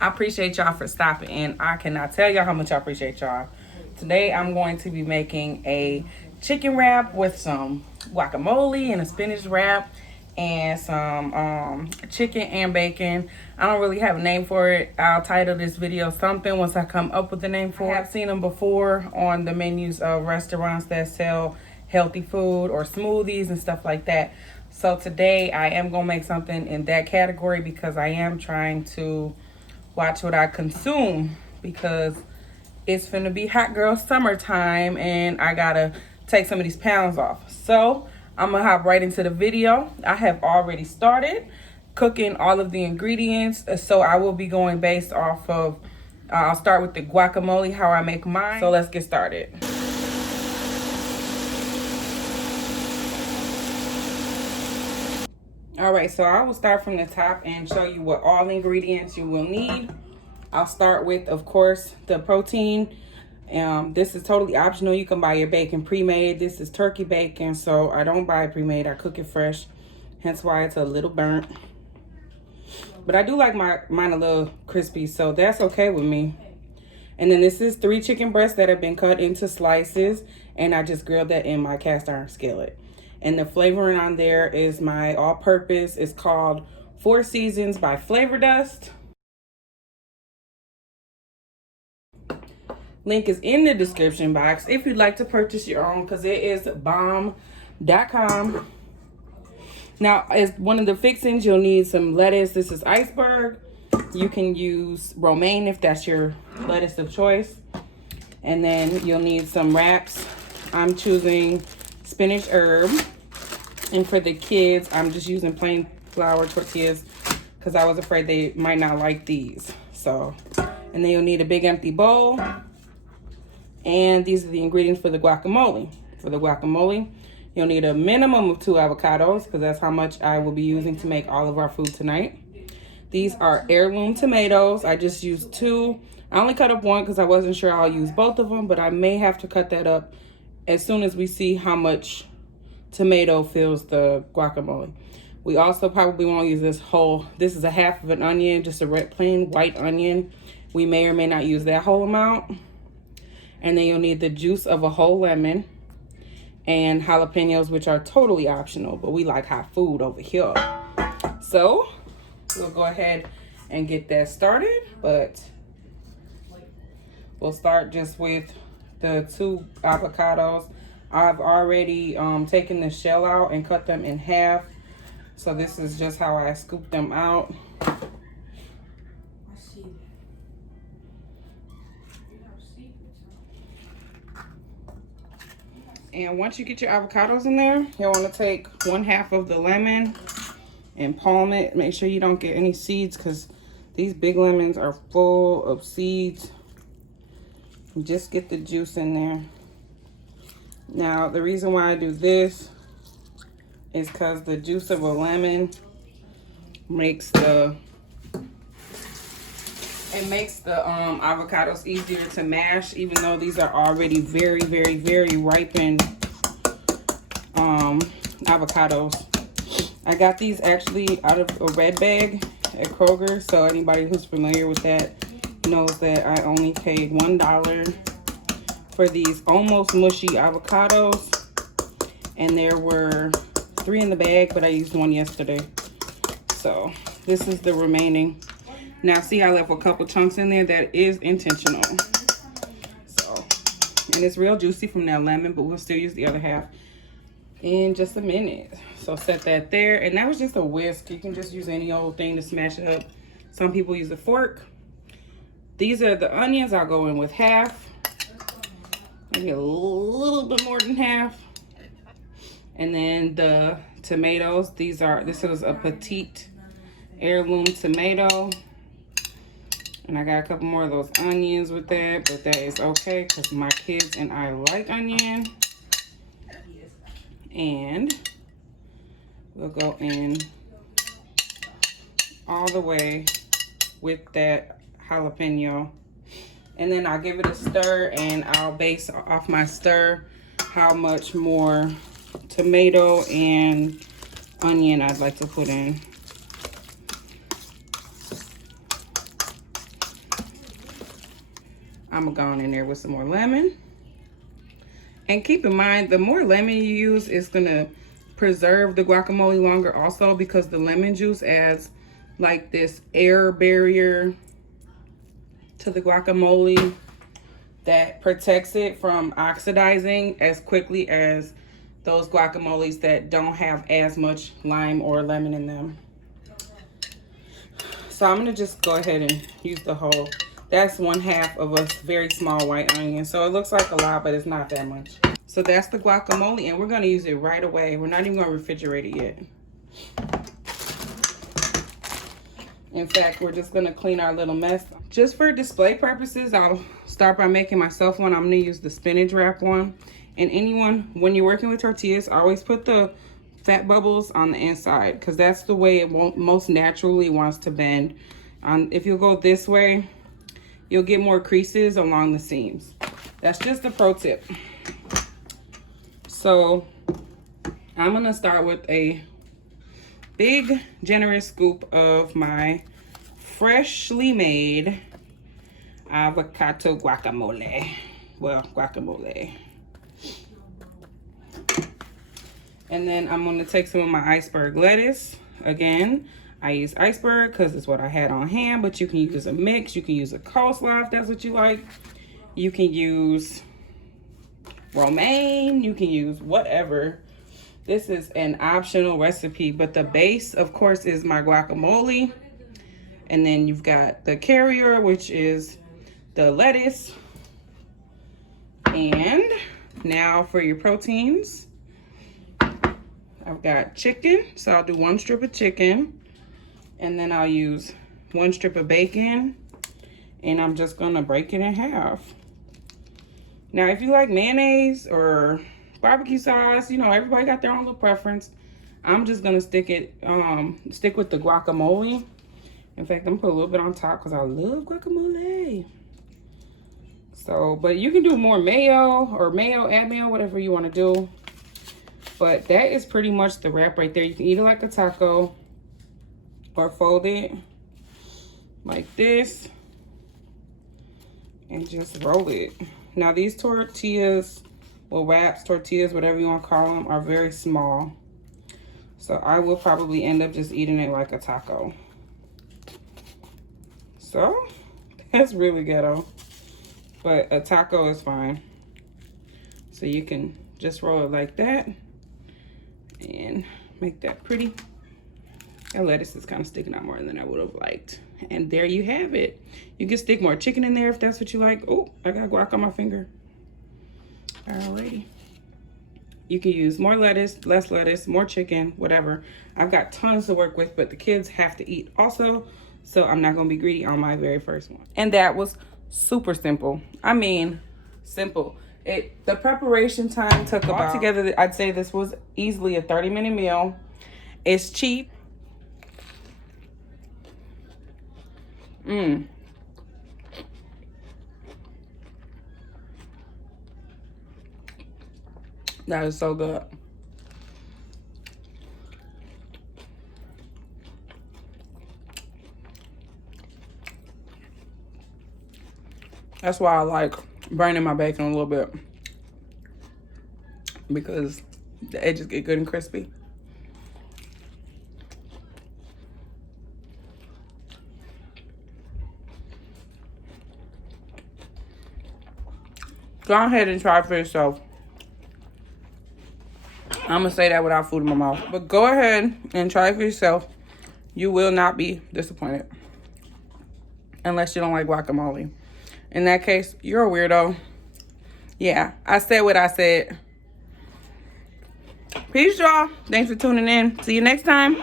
I appreciate y'all for stopping in. I cannot tell y'all how much I appreciate y'all. Today I'm going to be making a chicken wrap with some guacamole and a spinach wrap and some chicken and bacon. I don't really have a name for it. I'll title this video something once I come up with a name for it. I've seen them before on the menus of restaurants that sell healthy food or smoothies and stuff like that. So today I am gonna make something in that category because I am trying to watch what I consume because it's finna be hot girl summertime and I gotta take some of these pounds off. So I'm gonna hop right into the video. I have already started cooking all of the ingredients. So I will be going based off of, I'll start with the guacamole, how I make mine. So let's get started. All right, so I will start from the top and show you what all ingredients you will need. I'll start with, of course, the protein. This is totally optional. You can buy your bacon pre-made. This is turkey bacon, so I don't buy it pre-made. I cook it fresh, hence why it's a little burnt. But I do like mine a little crispy, so that's okay with me. And then this is 3 chicken breasts that have been cut into slices, and I just grilled that in my cast iron skillet. And the flavoring on there is my all-purpose. It's called 4 Seasons by Flavor Dust. Link is in the description box if you'd like to purchase your own because it is bomb.com. Now, as one of the fixings, you'll need some lettuce. This is iceberg. You can use romaine if that's your lettuce of choice. And then you'll need some wraps. I'm choosing spinach herb. And for the kids, I'm just using plain flour tortillas because I was afraid they might not like these. So, and then you'll need a big empty bowl. And these are the ingredients for the guacamole. For the guacamole, you'll need a minimum of 2 avocados because that's how much I will be using to make all of our food tonight. These are heirloom tomatoes. I just used 2. I only cut up 1 because I wasn't sure I'll use both of them, but I may have to cut that up as soon as we see how much tomato fills the guacamole. We also probably won't use this whole. This is a half of an onion, just a plain white onion. We may or may not use that whole amount. And then you'll need the juice of a whole lemon and jalapenos, which are totally optional, but we like hot food over here. So we'll go ahead and get that started, but we'll start just with the 2 avocados. I've already taken the shell out and cut them in half. So this is just how I scoop them out. And once you get your avocados in there, you'll want to take 1/2 of the lemon and palm it. Make sure you don't get any seeds because these big lemons are full of seeds. Just get the juice in there. Now, the reason why I do this is because the juice of a lemon makes the avocados easier to mash, even though these are already very, very, very ripened avocados. I got these actually out of a red bag at Kroger, so anybody who's familiar with that knows that I only paid $1 for these almost mushy avocados, and there were 3 in the bag, but I used 1 yesterday. So this is the remaining. Now see, I left a couple chunks in there. That is intentional. So, and it's real juicy from that lemon, but we'll still use the other half in just a minute. So set that there, and that was just a whisk. You can just use any old thing to smash it up. Some people use a fork. These are the onions. I'll go in with half, maybe a little bit more than half. And then the tomatoes. This is a petite heirloom tomato. And I got a couple more of those onions with that, but that is okay because my kids and I like onion. And we'll go in all the way with that jalapeno. And then I'll give it a stir, and I'll base off my stir how much more tomato and onion I'd like to put in. I'm gonna go on in there with some more lemon. And keep in mind, the more lemon you use, it's gonna preserve the guacamole longer also, because the lemon juice adds like this air barrier to the guacamole that protects it from oxidizing as quickly as those guacamoles that don't have as much lime or lemon in them. So I'm gonna just go ahead and use the whole. That's 1/2 of a very small white onion. So it looks like a lot, but it's not that much. So that's the guacamole, and we're gonna use it right away. We're not even gonna refrigerate it yet. In fact, we're just gonna clean our little mess. Just for display purposes, I'll start by making myself one. I'm gonna use the spinach wrap one. And anyone, when you're working with tortillas, always put the fat bubbles on the inside, because that's the way it most naturally wants to bend. If you go this way, you'll get more creases along the seams. That's just a pro tip. So I'm gonna start with a big generous scoop of my freshly made avocado guacamole. Well, guacamole. And then I'm gonna take some of my iceberg lettuce. Again, I use iceberg because it's what I had on hand, but you can use a mix. You can use a coleslaw if that's what you like. You can use romaine. You can use whatever. This is an optional recipe, but the base, of course, is my guacamole. And then you've got the carrier, which is the lettuce. And now for your proteins. I've got chicken, so I'll do 1 strip of chicken, and then I'll use 1 strip of bacon, and I'm just gonna break it in half. Now, if you like mayonnaise or barbecue sauce, you know, everybody got their own little preference. I'm just gonna stick with the guacamole. In fact, I'm gonna put a little bit on top because I love guacamole. So, but you can do more mayo or add mayo, whatever you wanna do. But that is pretty much the wrap right there. You can eat it like a taco or fold it like this and just roll it. Now these tortillas, well, wraps, tortillas, whatever you want to call them, are very small. So I will probably end up just eating it like a taco. So that's really ghetto, but a taco is fine. So you can just roll it like that and make that pretty. That lettuce is kind of sticking out more than I would have liked. And there you have it. You can stick more chicken in there if that's what you like. Oh, I got guac on my finger. Alrighty. You can use more lettuce, less lettuce, more chicken, whatever. I've got tons to work with, but the kids have to eat also, so I'm not gonna be greedy on my very first one. And that was super simple. I mean, simple. The preparation time took about, altogether, I'd say this was easily a 30-minute meal. It's cheap. That is so good. That's why I like burning my bacon a little bit, because the edges get good and crispy. Go ahead and try it for yourself. I'm gonna say that without food in my mouth, but go ahead and try it for yourself. You will not be disappointed, unless you don't like guacamole. In that case, you're a weirdo. Yeah, I said what I said. Peace, y'all. Thanks for tuning in. See you next time.